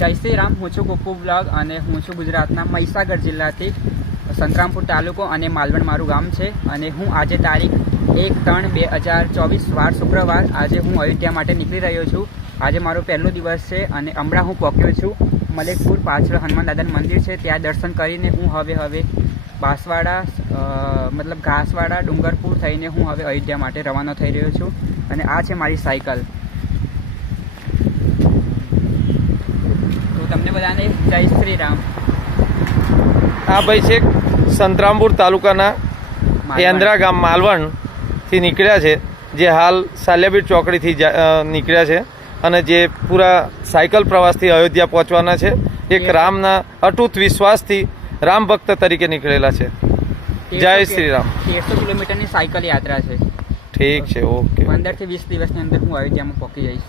જય શ્રી રામ. હું છું ગોપુ બ્લોગ અને હું છું ગુજરાતના મહીસાગર જિલ્લાથી, સંતરામપુર તાલુકો અને માલવણ મારું ગામ છે. અને હું આજે તારીખ 1/3/2024 વાર શુક્રવાર આજે હું અયોધ્યા માટે નીકળી રહ્યો છું. આજે મારો પહેલો દિવસ છે અને હમણાં હું પહોંચ્યો છું મલેકપુર. પાછળ હનુમાન દાદાનું મંદિર છે, ત્યાં દર્શન કરીને હું હવે બાંસવાડા મતલબ ઘાસવાડા ડુંગરપુર થઈને હું હવે અયોધ્યા માટે રવાના થઈ રહ્યો છું. અને આ છે મારી સાયકલ. તો તમને બધાને જય શ્રી રામ. આ ભાઈ છે સંતરામપુર તાલુકાના એન્દ્રા ગામ માલવણથી નીકળ્યા છે, જે હાલ સાલિયાબીડ ચોકડીથી નીકળ્યા છે અને જે પૂરા સાયકલ પ્રવાસથી અયોધ્યા પહોંચવાના છે. એક રામના અટૂટ વિશ્વાસથી રામ ભક્ત તરીકે નીકળેલા છે. જય શ્રી રામ. 1300 કિલોમીટરની સાયકલ યાત્રા છે. ઠીક છે, ઓકે. 15 થી 20 દિવસની અંદર હું અયોધ્યામાં પહોંચી જઈશ.